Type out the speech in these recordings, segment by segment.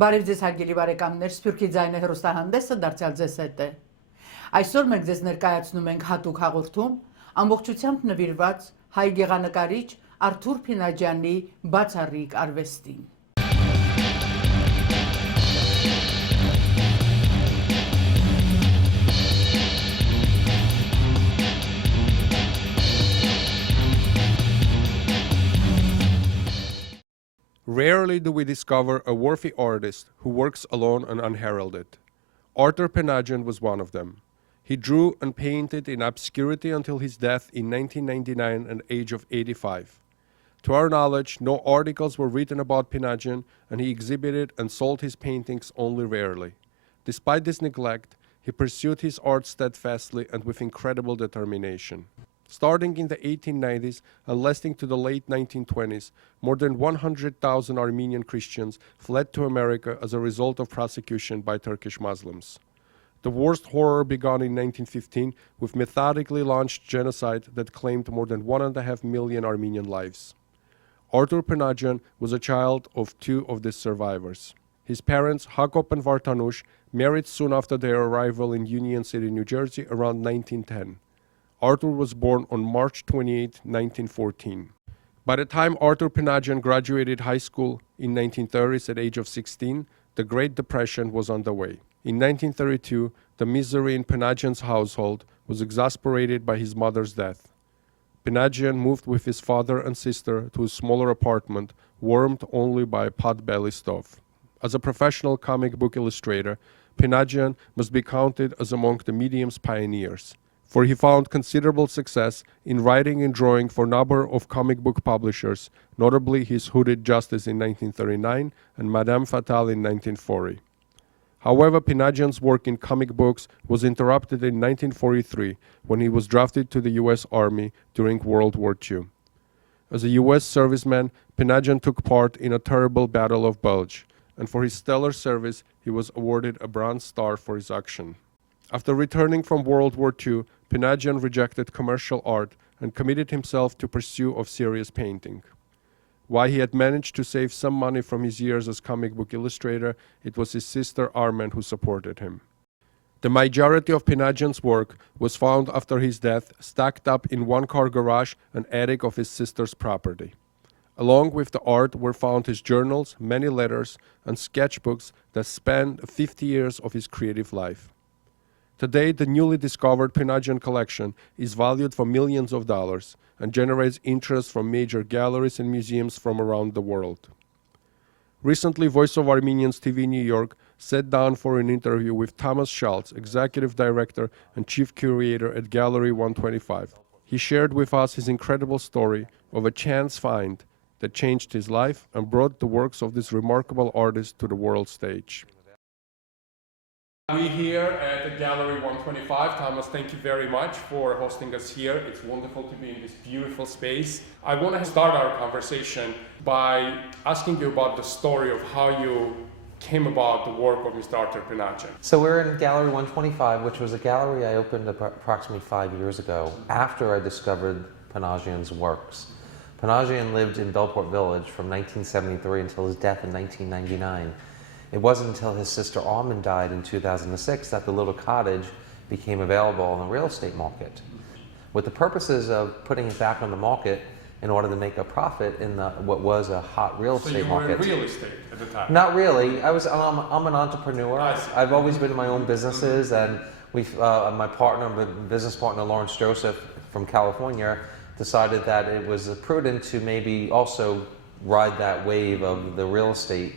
Բարև ձեզ հարգելի բարեկամներ, Սփյուռքի ձայնը հեռուստահանդեսը դարձյալ ձեզ հետ է։ Այսօր մենք ձեզ ներկայացնում ենք հատուկ հաղորդում ամբողջությամբ նվիրված հայ գեղանկարիչ Արթուր Փինաջյանի բացառիկ արվեստին։ Rarely do we discover a worthy artist who works alone and unheralded. Arthur Pinajian was one of them. He drew and painted in obscurity until his death in 1999 at the age of 85. To our knowledge, no articles were written about Pinajian, and he exhibited and sold his paintings only rarely. Despite this neglect, he pursued his art steadfastly and with incredible determination. Starting in the 1890s and lasting to the late 1920s, more than 100,000 Armenian Christians fled to America as a result of persecution by Turkish Muslims. The worst horror began in 1915 with methodically launched genocide that claimed more than 1.5 million Armenian lives. Arthur Pinajian was a child of two of these survivors. His parents, Hakop and Vartanush, married soon after their arrival in Union City, New Jersey around 1910. Arthur was born on March 28, 1914. By the time Arthur Pinajian graduated high school in 1930s at the age of 16, the Great Depression was underway. In 1932, the misery in Pinajian's household was exasperated by his mother's death. Pinajian moved with his father and sister to a smaller apartment, warmed only by a pot-belly stove. As a professional comic book illustrator, Pinajian must be counted as among the medium's pioneers, for he found considerable success in writing and drawing for a number of comic book publishers, notably his Hooded Justice in 1939 and Madame Fatale in 1940. However, Pinajian's work in comic books was interrupted in 1943 when he was drafted to the U.S. Army during World War II. As a U.S. serviceman, Pinajian took part in a terrible Battle of Bulge, and for his stellar service, he was awarded a Bronze Star for his action. After returning from World War II, Pinajian rejected commercial art and committed himself to pursuit of serious painting. While he had managed to save some money from his years as comic book illustrator, it was his sister Armen who supported him. The majority of Pinajian's work was found after his death, stacked up in one-car garage and attic of his sister's property. Along with the art were found his journals, many letters, and sketchbooks that spanned 50 years of his creative life. Today, the newly discovered Pinajian collection is valued for millions of dollars and generates interest from major galleries and museums from around the world. Recently, Voice of Armenians TV New York sat down for an interview with Thomas Schultz, Executive Director and Chief Curator at Gallery 125. He shared with us his incredible story of a chance find that changed his life and brought the works of this remarkable artist to the world stage. We're here at the Gallery 125. Thomas, thank you very much for hosting us here. It's wonderful to be in this beautiful space. I want to start our conversation by asking you about the story of how you came about the work of Mr. Arthur Pinajian. So we're in Gallery 125, which was a gallery I opened approximately 5 years ago after I discovered Pinajian's works. Pinajian lived in Belport Village from 1973 until his death in 1999. It wasn't until his sister Armen died in 2006 that the little cottage became available on the real estate market. With the purposes of putting it back on the market in order to make a profit in what was a hot real estate market. So you were in real estate at the time? Not really. I'm an entrepreneur. I've always been in my own businesses, and my business partner Lawrence Joseph from California decided that it was prudent to maybe also ride that wave of the real estate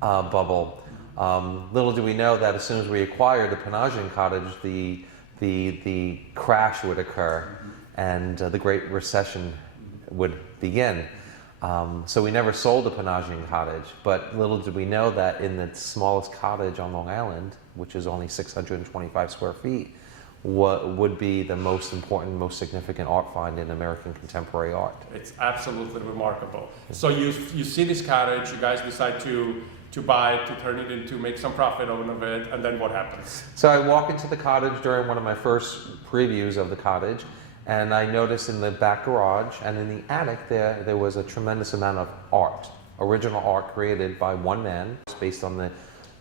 bubble. Little do we know that as soon as we acquired the Pinajian cottage, the crash would occur and the Great Recession would begin. So we never sold the Pinajian cottage, but little did we know that in the smallest cottage on Long Island, which is only 625 square feet, what would be the most important, most significant art find in American contemporary art. It's absolutely remarkable. So you see this cottage, you guys decide to buy it, to turn it into, make some profit out of it, and then what happens? So I walk into the cottage during one of my first previews of the cottage, and I noticed in the back garage and in the attic there was a tremendous amount of art. original art created by one man. It's based on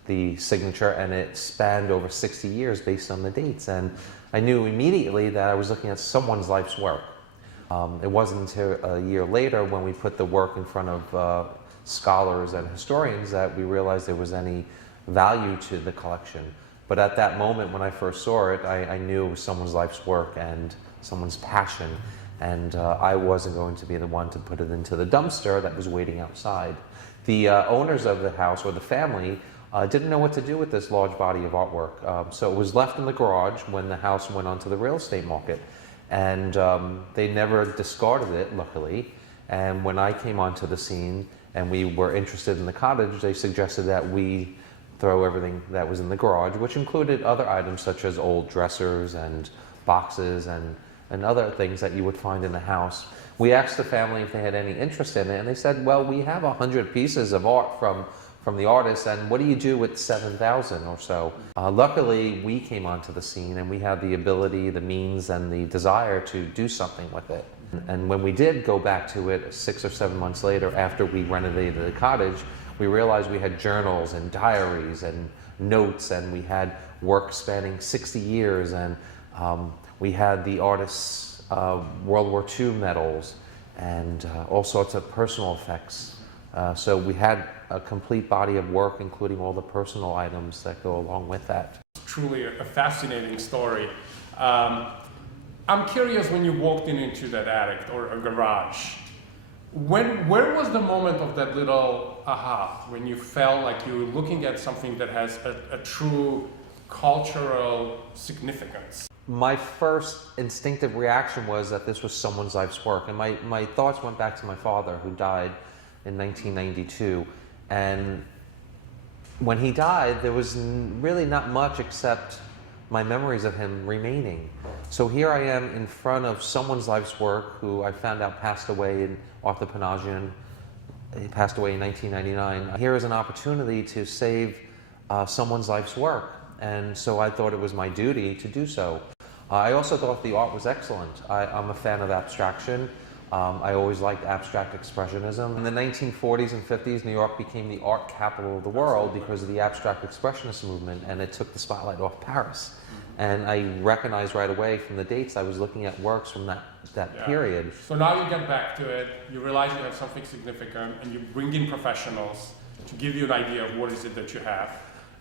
the signature, and it spanned over 60 years based on the dates. And I knew immediately that I was looking at someone's life's work. It wasn't until a year later when we put the work in front of scholars and historians that we realized there was any value to the collection. But at that moment when I first saw it, I knew it was someone's life's work and someone's passion, and I wasn't going to be the one to put it into the dumpster that was waiting outside. The owners of the house, or the family, didn't know what to do with this large body of artwork. So it was left in the garage when the house went onto the real estate market. And they never discarded it, luckily. And when I came onto the scene and we were interested in the cottage, they suggested that we throw everything that was in the garage, which included other items such as old dressers and boxes and other things that you would find in the house. We asked the family if they had any interest in it, and they said, well, we have 100 pieces of art from the artist, and what do you do with 7,000 or so? Luckily, we came onto the scene and we had the ability, the means, and the desire to do something with it. And when we did go back to it 6 or 7 months later, after we renovated the cottage, we realized we had journals and diaries and notes, and we had work spanning 60 years, and we had the artist's World War II medals and all sorts of personal effects. So we had a complete body of work, including all the personal items that go along with that. Truly a fascinating story. I'm curious, when you walked into that attic or a garage, where was the moment of that little aha, when you felt like you were looking at something that has a true cultural significance? My first instinctive reaction was that this was someone's life's work, and my thoughts went back to my father, who died in 1992, and when he died, there was really not much except my memories of him remaining. So here I am in front of someone's life's work, who I found out passed away, in Arthur Pinajian. He passed away in 1999. Here is an opportunity to save someone's life's work, and so I thought it was my duty to do so. I also thought the art was excellent. I'm a fan of abstraction. I always liked abstract expressionism. In the 1940s and 50s, New York became the art capital of the world because of the abstract expressionist movement, and it took the spotlight off Paris. And I recognized right away from the dates I was looking at works from that period. So now you get back to it, you realize you have something significant, and you bring in professionals to give you an idea of what is it that you have,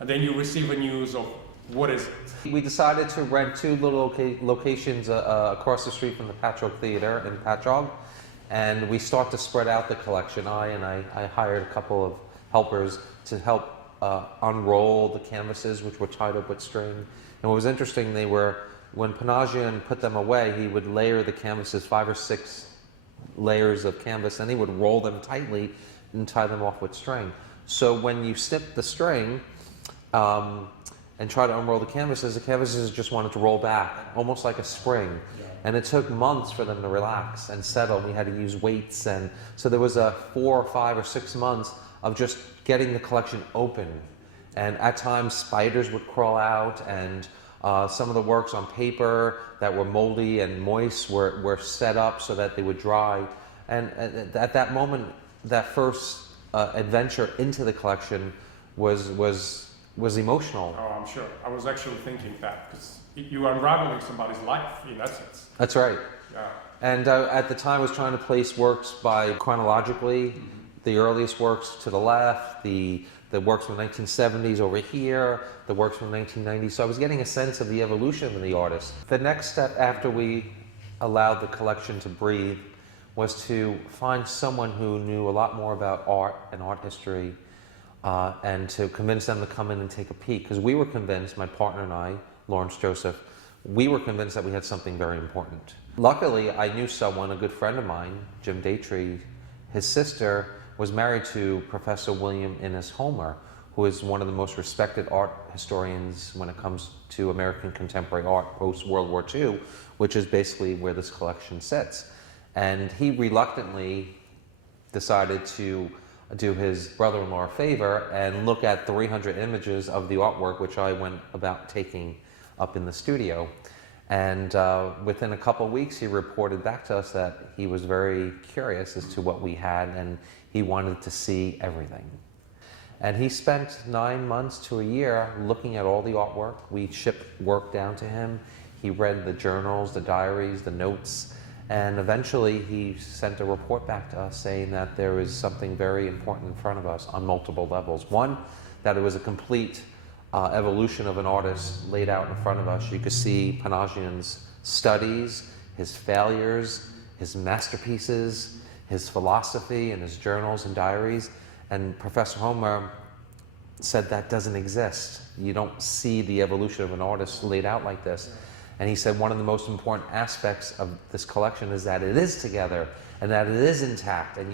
and then you receive a news of what is it. We decided to rent two little locations across the street from the Patchogue Theater in Patchogue, and we start to spread out the collection. I hired a couple of helpers to help unroll the canvases, which were tied up with string. And what was interesting, when Pinajian put them away, he would layer the canvases, 5 or 6 layers of canvas, and he would roll them tightly and tie them off with string. So when you snip the string, and try to unroll the canvases just wanted to roll back, almost like a spring. And it took months for them to relax and settle. We had to use weights, and so there was 4 or 5 or 6 months of just getting the collection open. And at times spiders would crawl out, and some of the works on paper that were moldy and moist were set up so that they would dry. And at that moment, that first adventure into the collection was emotional. Oh, I'm sure. I was actually thinking that, because you are unraveling somebody's life, in essence. That's right. Yeah. And at the time, I was trying to place works by chronologically, the earliest works to the left, the works from the 1970s over here, the works from the 1990s. So I was getting a sense of the evolution of the artist. The next step after we allowed the collection to breathe was to find someone who knew a lot more about art and art history, and to convince them to come in and take a peek. Because we were convinced, my partner and I, Lawrence Joseph, we were convinced that we had something very important. Luckily, I knew someone, a good friend of mine, Jim Daytree. His sister was married to Professor William Innes Homer, who is one of the most respected art historians when it comes to American contemporary art post-World War II, which is basically where this collection sits. And he reluctantly decided to do his brother-in-law a favor and look at 300 images of the artwork, which I went about taking up in the studio. And within a couple of weeks, he reported back to us that he was very curious as to what we had, and he wanted to see everything. And he spent 9 months to a year looking at all the artwork. We shipped work down to him. He read the journals, the diaries, the notes, and eventually he sent a report back to us saying that there was something very important in front of us on multiple levels. One, that it was a complete evolution of an artist laid out in front of us. You could see Pinajian's studies, his failures, his masterpieces, his philosophy, and his journals and diaries. And Professor Homer said that doesn't exist. You don't see the evolution of an artist laid out like this. And he said one of the most important aspects of this collection is that it is together and that it is intact, and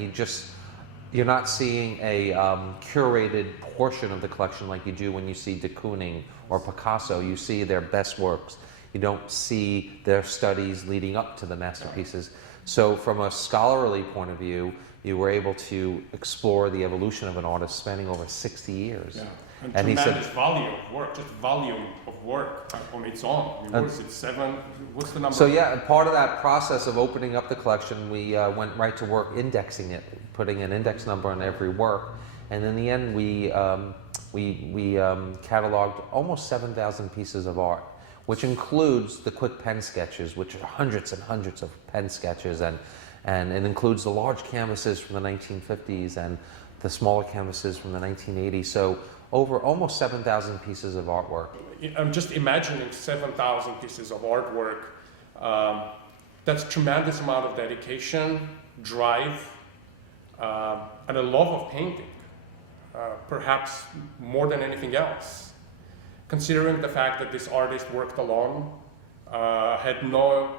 you're not seeing a curated portion of the collection like you do when you see de Kooning or Picasso. You see their best works. You don't see their studies leading up to the masterpieces. So from a scholarly point of view, you were able to explore the evolution of an artist spanning over 60 years. Yeah. And he tremendous said, volume of work, just volume of work on its own. I mean, what is it, 7? What's the number? So yeah, part of that process of opening up the collection, we went right to work indexing it, putting an index number on every work. And in the end, we cataloged almost 7,000 pieces of art, which includes the quick pen sketches, which are hundreds and hundreds of pen sketches, and it includes the large canvases from the 1950s and the smaller canvases from the 1980s. So over almost 7,000 pieces of artwork. I'm just imagining 7,000 pieces of artwork. That's a tremendous amount of dedication, drive, and a love of painting, perhaps more than anything else. Considering the fact that this artist worked alone, had no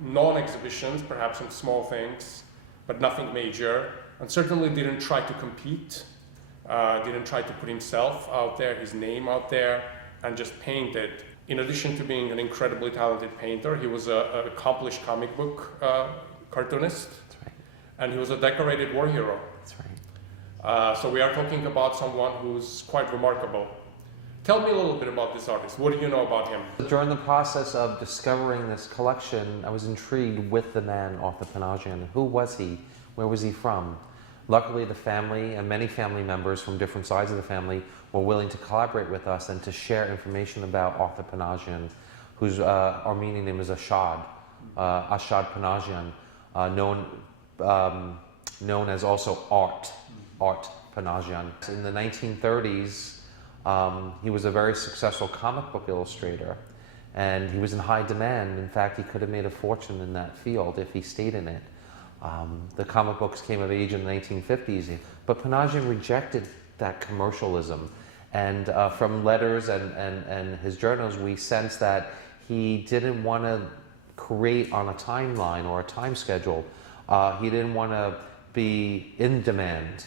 non-exhibitions, perhaps some small things, but nothing major, and certainly didn't try to compete, didn't try to put himself out there, his name out there, and just painted. In addition to being an incredibly talented painter, he was an accomplished comic book cartoonist. That's right. And he was a decorated war hero. That's right. So we are talking about someone who's quite remarkable. Tell me a little bit about this artist. What do you know about him? During the process of discovering this collection, I was intrigued with the man, Arthur Pinajian. Who was he? Where was he from? Luckily, the family and many family members from different sides of the family were willing to collaborate with us and to share information about Arthur Pinajian, whose Armenian name is Ashad Pinajian, known as also Art Pinajian. In the 1930s, he was a very successful comic book illustrator, and he was in high demand. In fact, he could have made a fortune in that field if he stayed in it. The comic books came of age in the 1950s, but Pinajian rejected that commercialism. And from letters and his journals, we sense that he didn't want to create on a timeline or a time schedule. He didn't want to be in demand.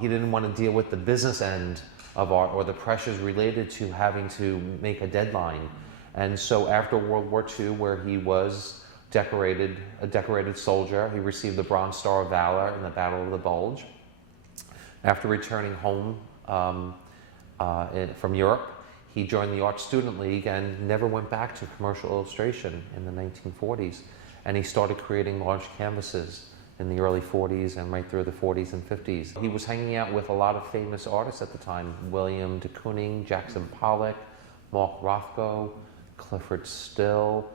He didn't want to deal with the business end of art or the pressures related to having to make a deadline. And so after World War II, where he was a decorated soldier, he received the Bronze Star of Valor in the Battle of the Bulge. After returning home from Europe, he joined the Art Student League and never went back to commercial illustration in the 1940s. And he started creating large canvases in the early 40s and right through the 40s and 50s. He was hanging out with a lot of famous artists at the time: William de Kooning, Jackson Pollock, Mark Rothko, Clifford Still.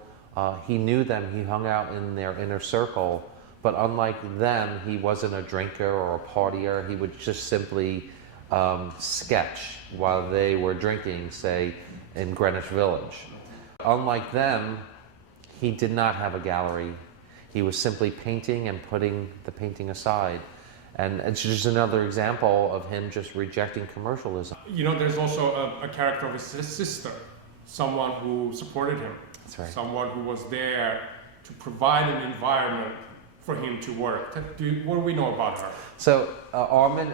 He knew them, he hung out in their inner circle, but unlike them, he wasn't a drinker or a partier. He would just simply sketch while they were drinking, say, in Greenwich Village. Unlike them, he did not have a gallery. He was simply painting and putting the painting aside. And it's just another example of him just rejecting commercialism. You know, there's also a character of his sister, someone who supported him. That's right. Someone who was there to provide an environment for him to work. What do we know about her? So Armin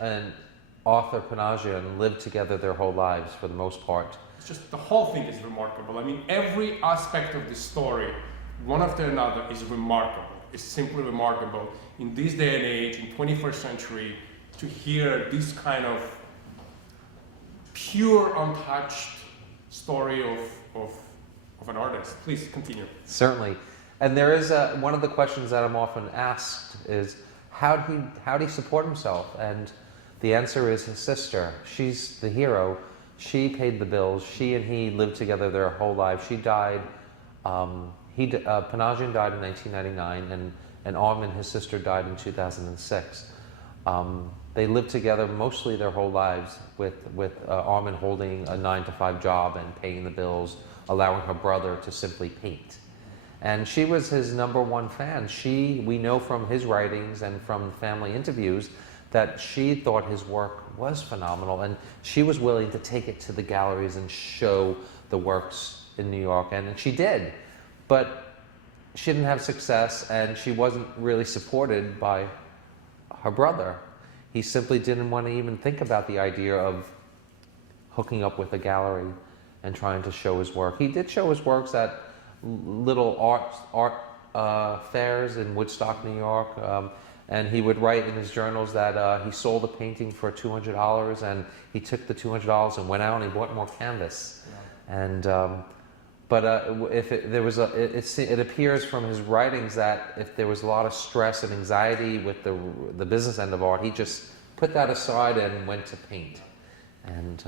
and Arthur Pinajian lived together their whole lives for the most part. It's just, the whole thing is remarkable. I mean, every aspect of this story, one after another, is remarkable. It's simply remarkable. In this day and age, in 21st century, to hear this kind of pure, untouched story of of an artist. Please continue. Certainly. And there is one of the questions that I'm often asked is, how did he support himself? And the answer is his sister. She's the hero. She paid the bills. She and he lived together their whole lives. She died, Pinajian died in 1999, and Armin, his sister, died in 2006. They lived together mostly their whole lives, with Armin holding a 9-to-5 job and paying the bills, allowing her brother to simply paint. And she was his #1 fan. We know from his writings and from family interviews that she thought his work was phenomenal, and she was willing to take it to the galleries and show the works in New York, and she did. But she didn't have success, and she wasn't really supported by her brother. He simply didn't want to even think about the idea of hooking up with a gallery and trying to show his work. He did show his works at little art fairs in Woodstock, New York, and he would write in his journals that he sold a painting for $200, and he took the $200 and went out and he bought more canvas. Yeah. And but it appears from his writings that if there was a lot of stress and anxiety with the business end of art, he just put that aside and went to paint. And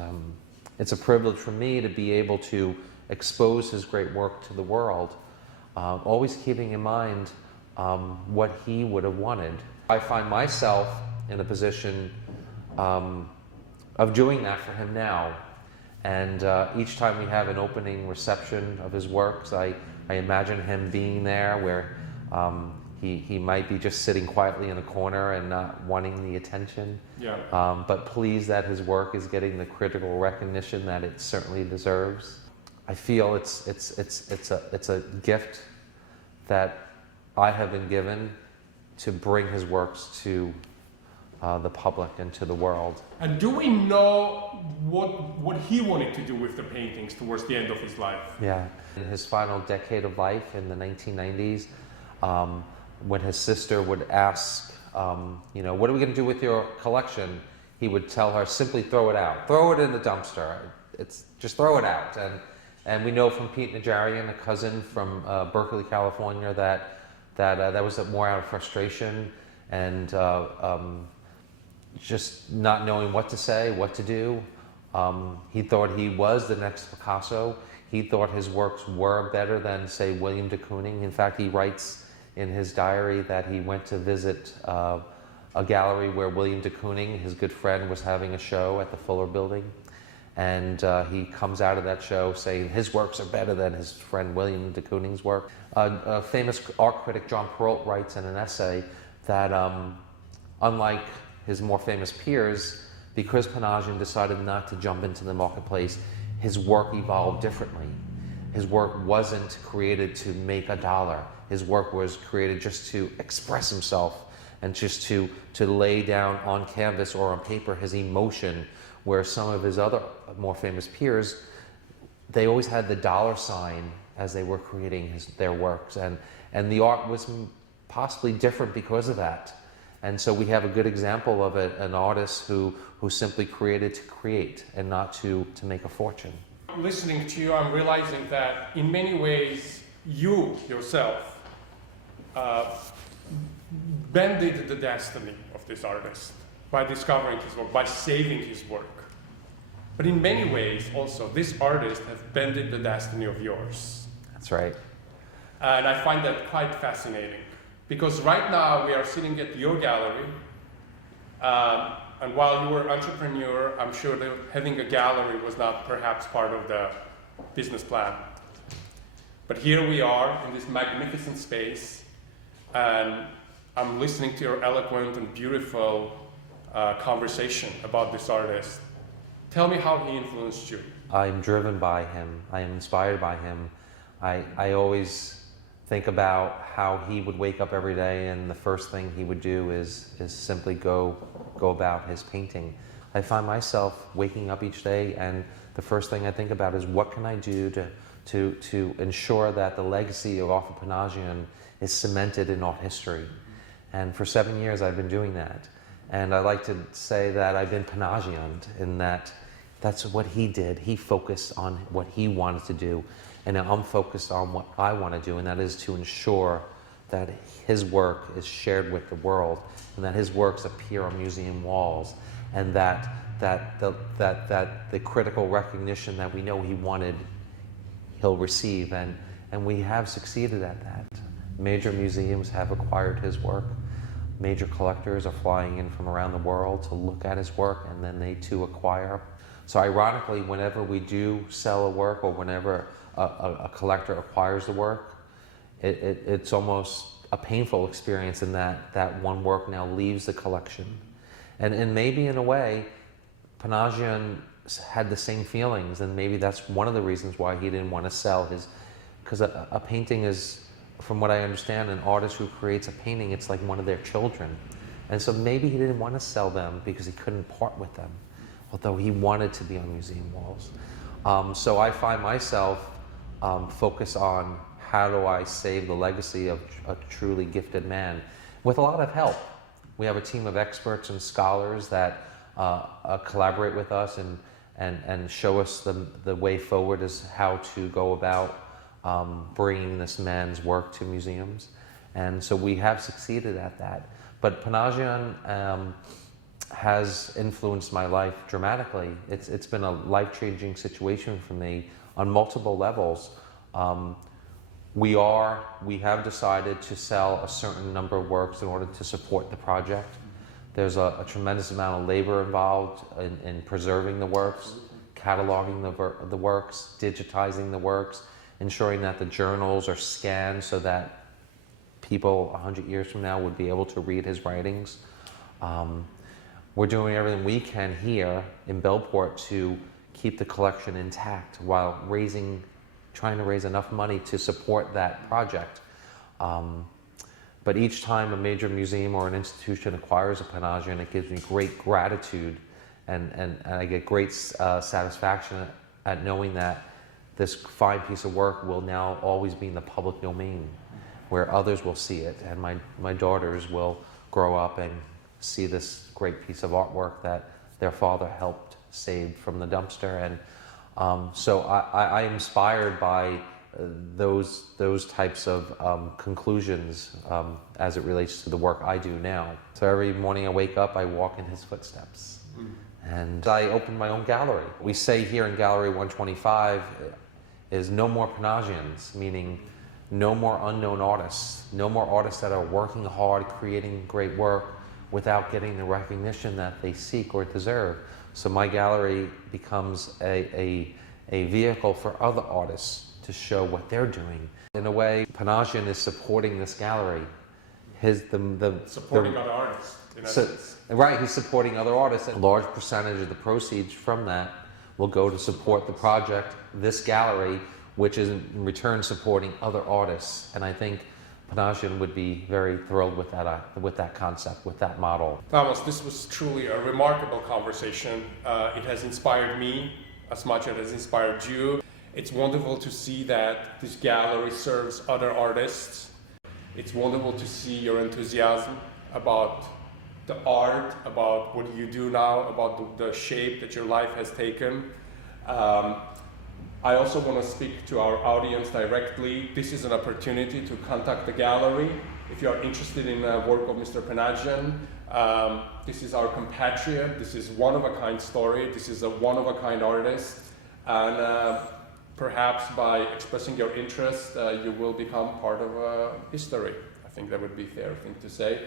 it's a privilege for me to be able to expose his great work to the world, always keeping in mind what he would have wanted. I find myself in a position of doing that for him now. And each time we have an opening reception of his works, I imagine him being there where he might be just sitting quietly in a corner and not wanting the attention. Yeah. But pleased that his work is getting the critical recognition that it certainly deserves. I feel it's a gift that I have been given to bring his works to the public and to the world. And do we know what he wanted to do with the paintings towards the end of his life? Yeah. In his final decade of life in the 1990s, when his sister would ask, what are we going to do with your collection? He would tell her, simply throw it out. Throw it in the dumpster. Just throw it out. And we know from Pinajian, a cousin from Berkeley, California, that was more out of frustration and just not knowing what to say, what to do. He thought he was the next Picasso. He thought his works were better than, say, William de Kooning. In fact, he writes in his diary that he went to visit a gallery where William de Kooning, his good friend, was having a show at the Fuller Building. And he comes out of that show saying his works are better than his friend William de Kooning's work. A famous art critic, John Perrault, writes in an essay that unlike his more famous peers, because Pinajian decided not to jump into the marketplace, his work evolved differently. His work wasn't created to make a dollar. His work was created just to express himself and just to lay down on canvas or on paper his emotion, where some of his other more famous peers, they always had the dollar sign as they were creating their works, and the art was possibly different because of that. And so we have a good example of an artist who simply created to create and not to make a fortune. Listening to you, I'm realizing that in many ways you yourself bended the destiny of this artist by discovering his work, by saving his work. But in many ways also, this artist has bended the destiny of yours. That's right. And I find that quite fascinating. Because right now we are sitting at your gallery, and while you were an entrepreneur, I'm sure that having a gallery was not perhaps part of the business plan. But here we are in this magnificent space, and I'm listening to your eloquent and beautiful conversation about this artist. Tell me how he influenced you. I'm driven by him. I am inspired by him. I always think about how he would wake up every day and the first thing he would do is simply go about his painting. I find myself waking up each day and the first thing I think about is what can I do to ensure that the legacy of Arthur Pinajian is cemented in art history. And for 7 years I've been doing that. And I like to say that I've been Pinajianed in that that's what he did. He focused on what he wanted to do. And now I'm focused on what I want to do, and that is to ensure that his work is shared with the world, and that his works appear on museum walls, and that the critical recognition that we know he wanted, he'll receive, and we have succeeded at that. Major museums have acquired his work. Major collectors are flying in from around the world to look at his work, and then they too acquire. So ironically, whenever we do sell a work, or whenever a collector acquires the work, it's almost a painful experience in that one work now leaves the collection. And maybe in a way, Pinajian had the same feelings, and maybe that's one of the reasons why he didn't want to sell his, because a painting is, from what I understand, an artist who creates a painting, it's like one of their children. And so maybe he didn't want to sell them because he couldn't part with them, although he wanted to be on museum walls. So I find myself focused on how do I save the legacy of a truly gifted man, with a lot of help. We have a team of experts and scholars that collaborate with us and show us the way forward as how to go about bringing this man's work to museums. And so we have succeeded at that. But Pinajian has influenced my life dramatically. It's been a life-changing situation for me on multiple levels. We have decided to sell a certain number of works in order to support the project. There's a tremendous amount of labor involved in preserving the works, cataloging the works, digitizing the works, ensuring that the journals are scanned so that people 100 years from now would be able to read his writings. We're doing everything we can here in Bellport to keep the collection intact while trying to raise enough money to support that project. But each time a major museum or an institution acquires a Pinajian, it gives me great gratitude, and I get great satisfaction at knowing that this fine piece of work will now always be in the public domain, where others will see it, and my daughters will grow up and see this great piece of artwork that their father helped save from the dumpster. And so I am inspired by those types of conclusions as it relates to the work I do now. So every morning I wake up, I walk in his footsteps. And I open my own gallery. We say here in Gallery 125 is no more Pinajians, meaning no more unknown artists, no more artists that are working hard, creating great work without getting the recognition that they seek or deserve. So my gallery becomes a vehicle for other artists to show what they're doing. In a way, Pinajian is supporting this gallery. Supporting other artists, in essence. Right, he's supporting other artists. A large percentage of the proceeds from that will go to support the project, this gallery, which is in return supporting other artists. And I think Pinajian would be very thrilled with that concept, with that model. Thomas, this was truly a remarkable conversation. It has inspired me as much as it has inspired you. It's wonderful to see that this gallery serves other artists. It's wonderful to see your enthusiasm about the art, about what you do now, about the shape that your life has taken. I also want to speak to our audience directly. This is an opportunity to contact the gallery. If you are interested in the work of Mr. Pinajian, this is our compatriot. This is one-of-a-kind story. This is a one-of-a-kind artist. And perhaps by expressing your interest, you will become part of history. I think that would be a fair thing to say.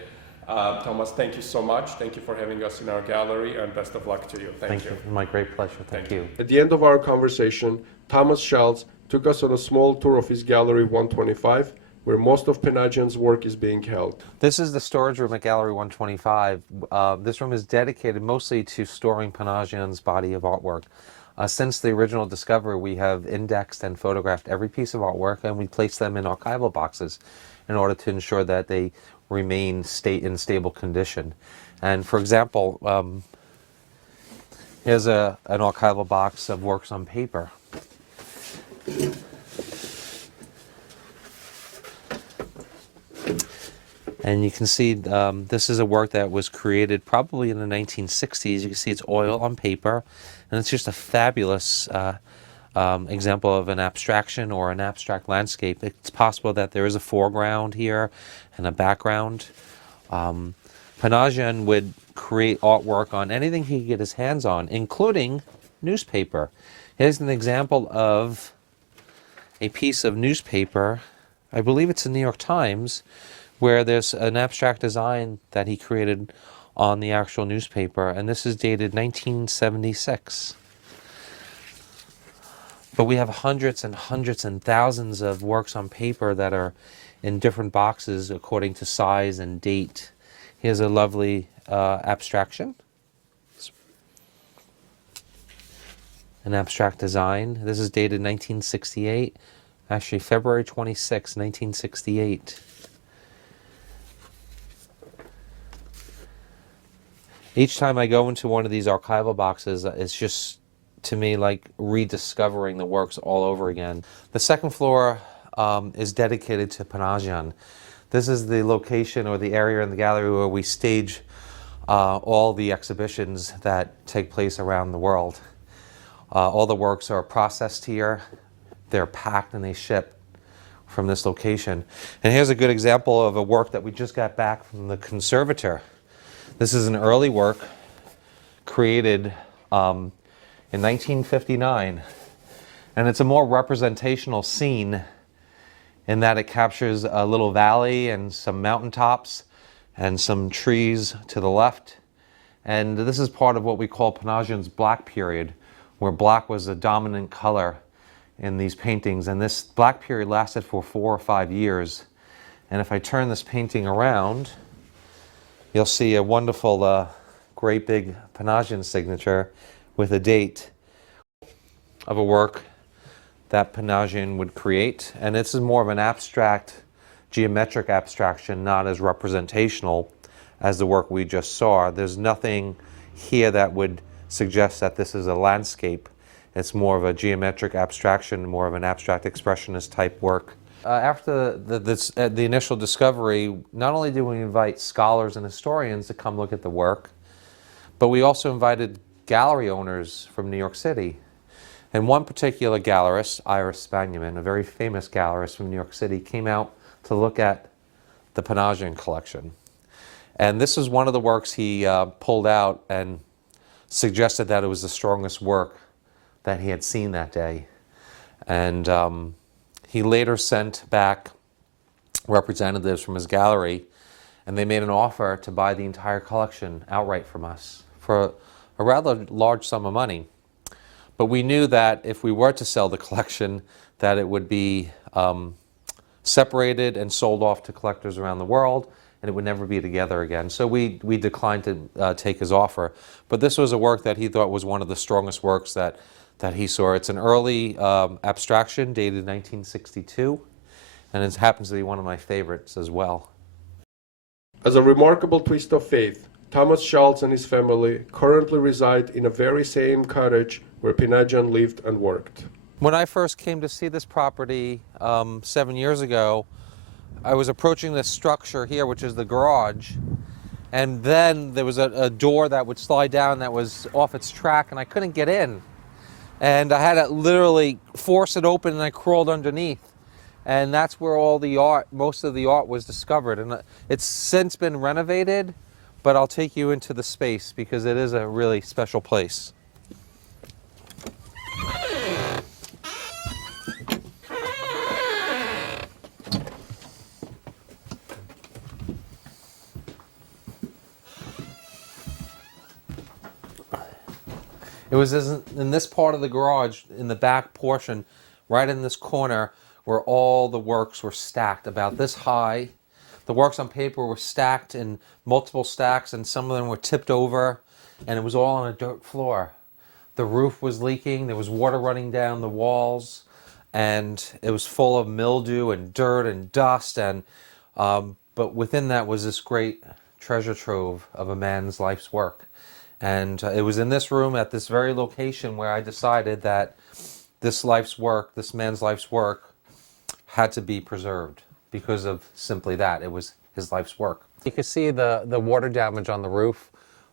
Thomas, thank you so much. Thank you for having us in our gallery, and best of luck to you. Thank you. My great pleasure. Thank you. At the end of our conversation, Thomas Schultz took us on a small tour of his Gallery 125, where most of Pinajian's work is being held. This is the storage room at Gallery 125. This room is dedicated mostly to storing Pinajian's body of artwork. Since the original discovery, we have indexed and photographed every piece of artwork, and we place them in archival boxes in order to ensure that they remain in stable condition. And for example, here's an archival box of works on paper. And you can see this is a work that was created probably in the 1960s. You can see it's oil on paper, and it's just a fabulous example of an abstraction or an abstract landscape. It's possible that there is a foreground here and a background. Pinajian would create artwork on anything he could get his hands on, including newspaper. Here's an example of a piece of newspaper, I believe it's the New York Times, where there's an abstract design that he created on the actual newspaper, and this is dated 1976. But we have hundreds and hundreds and thousands of works on paper that are in different boxes according to size and date. Here's a lovely abstraction. An abstract design. This is dated 1968. Actually, February 26, 1968. Each time I go into one of these archival boxes, it's just, to me, like rediscovering the works all over again. The second floor is dedicated to Pinajian. This is the location or the area in the gallery where we stage all the exhibitions that take place around the world. All the works are processed here. They're packed and they ship from this location. And here's a good example of a work that we just got back from the conservator. This is an early work created in 1959. And it's a more representational scene in that it captures a little valley and some mountaintops and some trees to the left. And this is part of what we call Pinajian's black period, where black was a dominant color in these paintings. And this black period lasted for 4 or 5 years. And if I turn this painting around, you'll see a wonderful great big Pinajian signature with a date of a work that Pinajian would create. And this is more of an abstract, geometric abstraction, not as representational as the work we just saw. There's nothing here that would suggest that this is a landscape. It's more of a geometric abstraction, more of an abstract expressionist type work. After the initial discovery, not only did we invite scholars and historians to come look at the work, but we also invited gallery owners from New York City. And one particular gallerist, Iris Spaniman, a very famous gallerist from New York City, came out to look at the Pinajian collection. And this was one of the works he pulled out and suggested that it was the strongest work that he had seen that day. And he later sent back representatives from his gallery, and they made an offer to buy the entire collection outright from us for a rather large sum of money. But we knew that if we were to sell the collection, that it would be separated and sold off to collectors around the world, and it would never be together again. So we declined to take his offer. But this was a work that he thought was one of the strongest works that he saw. It's an early abstraction dated 1962, and it happens to be one of my favorites as well. As a remarkable twist of fate, Thomas Schultz and his family currently reside in a very same cottage where Pinajian lived and worked. When I first came to see this property 7 years ago, I was approaching this structure here, which is the garage, and then there was a door that would slide down that was off its track, and I couldn't get in. And I had to literally force it open, and I crawled underneath. And that's where all the art, most of the art was discovered. And it's since been renovated, but I'll take you into the space because it is a really special place. It was in this part of the garage, in the back portion, right in this corner, where all the works were stacked about this high. The works on paper were stacked in multiple stacks, and some of them were tipped over, and it was all on a dirt floor. The roof was leaking, there was water running down the walls, and it was full of mildew and dirt and dust, and but within that was this great treasure trove of a man's life's work. And it was in this room at this very location where I decided that this man's life's work, had to be preserved because of simply that. It was his life's work. You can see the water damage on the roof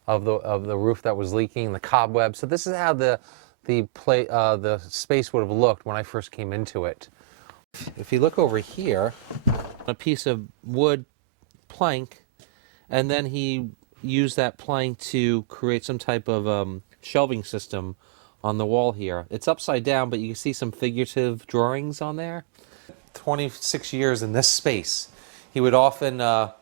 of the roof that was leaking, the cobwebs. So this is how the the space would have looked when I first came into it. If you look over here, a piece of wood plank, and then he used that plank to create some type of shelving system on the wall here. It's upside down, but you can see some figurative drawings on there. 26 years in this space. He would often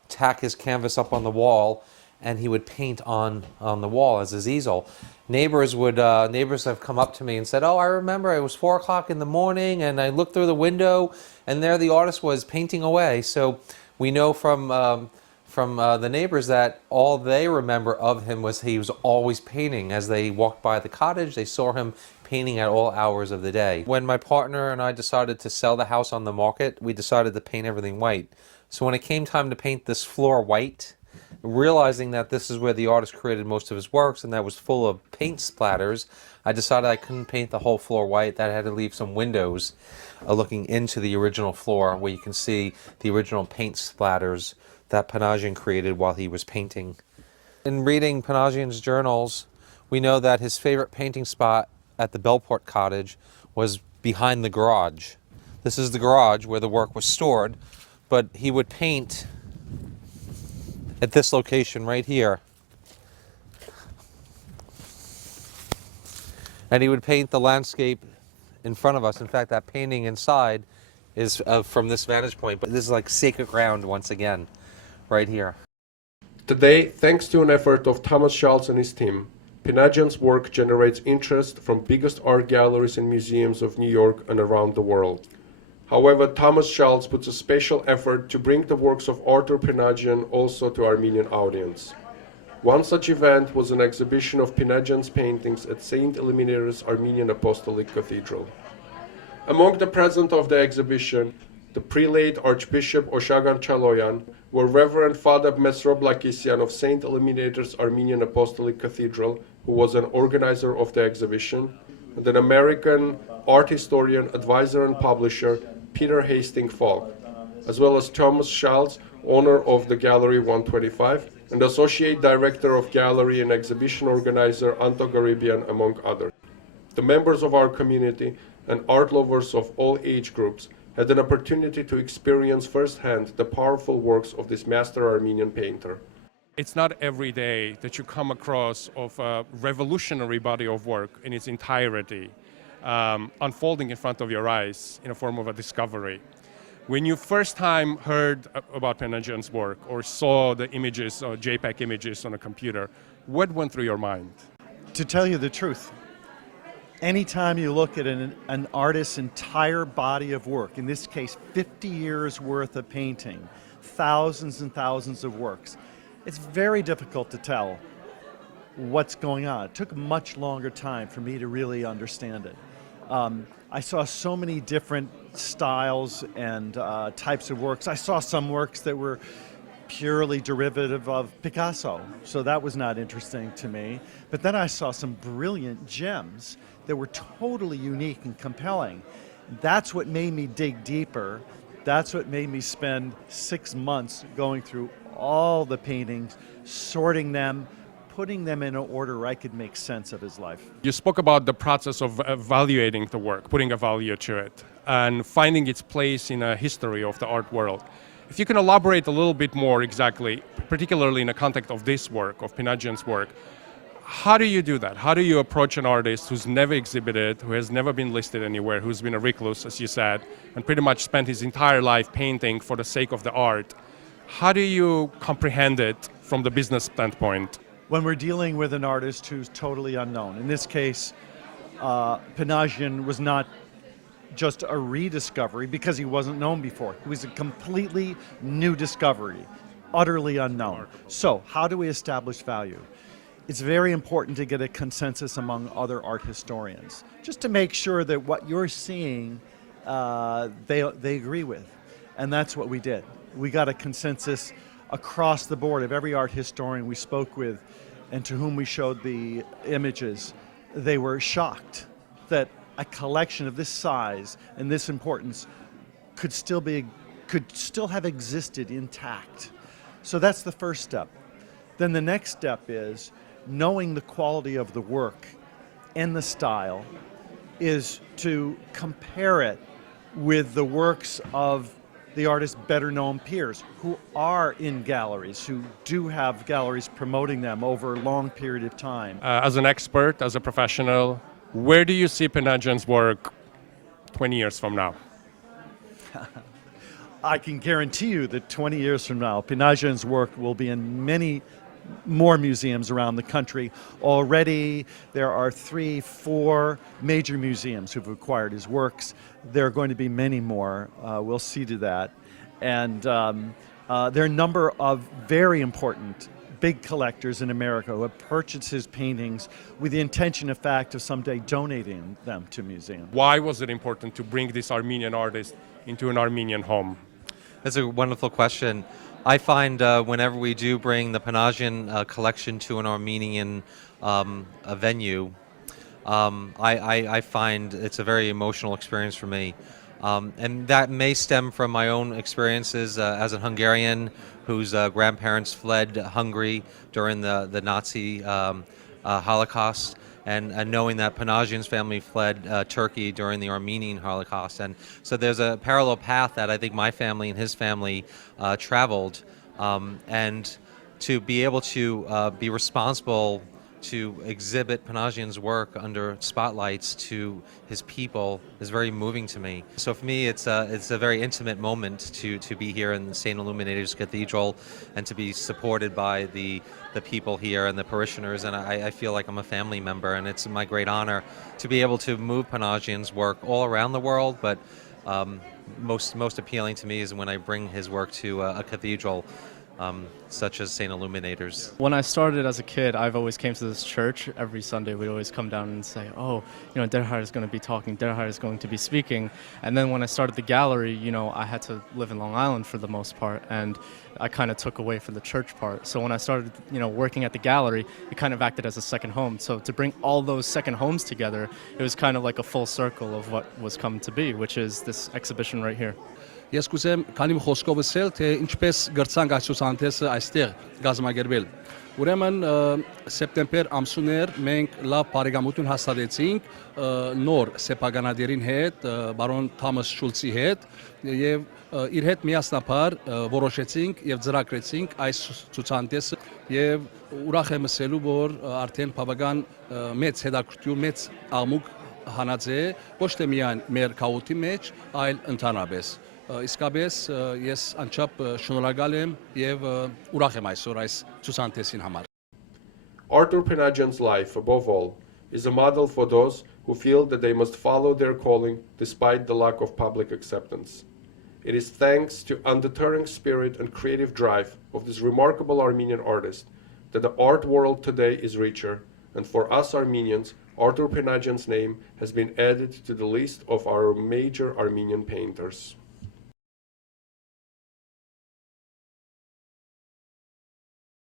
tack his canvas up on the wall, and he would paint on the wall as his easel. Neighbors have come up to me and said, "Oh, I remember it was 4 o'clock in the morning, and I looked through the window, and there the artist was painting away." So we know from the neighbors that all they remember of him was he was always painting. As they walked by the cottage, they saw him painting at all hours of the day. When my partner and I decided to sell the house on the market, we decided to paint everything white. So when it came time to paint this floor white, realizing that this is where the artist created most of his works and that was full of paint splatters, I decided I couldn't paint the whole floor white, that I had to leave some windows looking into the original floor where you can see the original paint splatters that Pinajian created while he was painting. In reading Pinajian's journals, we know that his favorite painting spot at the Belport cottage was behind the garage. This is the garage where the work was stored, but he would paint at this location right here. And he would paint the landscape in front of us. In fact, that painting inside is from this vantage point, but this is like sacred ground once again, right here. Today, thanks to an effort of Thomas Schultz and his team, Pinajian's work generates interest from biggest art galleries and museums of New York and around the world. However, Thomas Schultz puts a special effort to bring the works of Arthur Pinajian also to Armenian audience. One such event was an exhibition of Pinajian's paintings at Saint Illuminator's Armenian Apostolic Cathedral. Among the present of the exhibition, the prelate Archbishop Oshagan Chaloyan, were Reverend Father Mesrob Lakisyan of Saint Illuminator's Armenian Apostolic Cathedral, who was an organizer of the exhibition, and an American art historian, advisor, and publisher, Peter Hastings Falk, as well as Thomas Schultz, owner of the Gallery 125, and Associate Director of Gallery and Exhibition Organizer Anto Garibian, among others. The members of our community and art lovers of all age groups had an opportunity to experience firsthand the powerful works of this master Armenian painter. It's not every day that you come across of a revolutionary body of work in its entirety unfolding in front of your eyes in a form of a discovery. When you first time heard about Pinajian's work or saw the images or JPEG images on a computer, what went through your mind? To tell you the truth, anytime you look at an artist's entire body of work, in this case 50 years worth of painting, thousands and thousands of works, it's very difficult to tell what's going on. It took a much longer time for me to really understand it. I saw so many different styles and types of works. I saw some works that were purely derivative of Picasso, so that was not interesting to me. But then I saw some brilliant gems that were totally unique and compelling. That's what made me dig deeper. That's what made me spend 6 months going through all the paintings, sorting them, putting them in an order I could make sense of his life. You spoke about the process of evaluating the work, putting a value to it, and finding its place in a history of the art world. If you can elaborate a little bit more exactly, particularly in the context of this work, of Pinajian's work, how do you do that? How do you approach an artist who's never exhibited, who has never been listed anywhere, who's been a recluse, as you said, and pretty much spent his entire life painting for the sake of the art? How do you comprehend it from the business standpoint? When we're dealing with an artist who's totally unknown, in this case, Pinajian was not just a rediscovery because he wasn't known before. He was a completely new discovery, utterly unknown. So how do we establish value? It's very important to get a consensus among other art historians, just to make sure that what you're seeing, they agree with. And that's what we did. We got a consensus across the board of every art historian we spoke with and to whom we showed the images. They were shocked that a collection of this size and this importance could still have existed intact. So that's the first step. Then the next step is knowing the quality of the work and the style is to compare it with the works of the artist's better known peers who are in galleries, who do have galleries promoting them over a long period of time. As an expert, as a professional, where do you see Pinajian's work 20 years from now? I can guarantee you that 20 years from now, Pinajian's work will be in many more museums around the country. Already, there are 3, 4 major museums who've acquired his works. There are going to be many more. We'll see to that. And there are a number of very important big collectors in America who have purchased his paintings with the intention, in fact, of someday donating them to museums. Why was it important to bring this Armenian artist into an Armenian home? That's a wonderful question. I find whenever we do bring the Pinajian collection to an Armenian a venue, I find it's a very emotional experience for me. And that may stem from my own experiences as a Hungarian whose grandparents fled Hungary during the Nazi Holocaust, and knowing that Pinajian's family fled Turkey during the Armenian Holocaust. And so there's a parallel path that I think my family and his family traveled, and to be able to be responsible to exhibit Pinajian's work under spotlights to his people is very moving to me. So for me, it's a very intimate moment to be here in St. Illuminators Cathedral and to be supported by the people here and the parishioners, and I feel like I'm a family member, and it's my great honor to be able to move Pinajian's work all around the world, but most appealing to me is when I bring his work to a cathedral such as St. Illuminators. When I started as a kid, I've always came to this church. Every Sunday we'd always come down and say, oh, Derhard is going to be talking, Derhard is going to be speaking. And then when I started the gallery, I had to live in Long Island for the most part, and I kind of took away from the church part. So when I started, working at the gallery, it kind of acted as a second home. So to bring all those second homes together, it was kind of like a full circle of what was come to be, which is this exhibition right here. Ես կուզեմ քանի խոսքով ասել, թե ինչպես գրցանք այս ցուցանտեսը այստեղ գազմագերվել։ Ուրեմն սեպտեմբեր ամսուներ մենք լավ բարեկամություն հաստատեցինք նոր սեփականատերին հետ, բարոն Թոմաս Շուլցի հետ, եւ իր հետ միասնաբար որոշեցինք եւ ծրագրեցինք այս ցուցանտեսը, եւ ուրախ եմ ասելու, որ արդեն բավական մեծ հետաքրքրություն, մեծ աղմուկ հանած է, ոչ թե միայն մեր քաոթի մեջ, այլ ընդհանրապես։ Իսկապես ես անչափ շնորհակալ եմ եւ ուրախ եմ այսօր այս ցուցանտեսին համար. Arthur Pinajian's life, above all, is a model for those who feel that they must follow their calling despite the lack of public acceptance. It is thanks to undeterring spirit and creative drive of this remarkable Armenian artist that the art world today is richer, and for us Armenians, Arthur Pinajian's name has been added to the list of our major Armenian painters.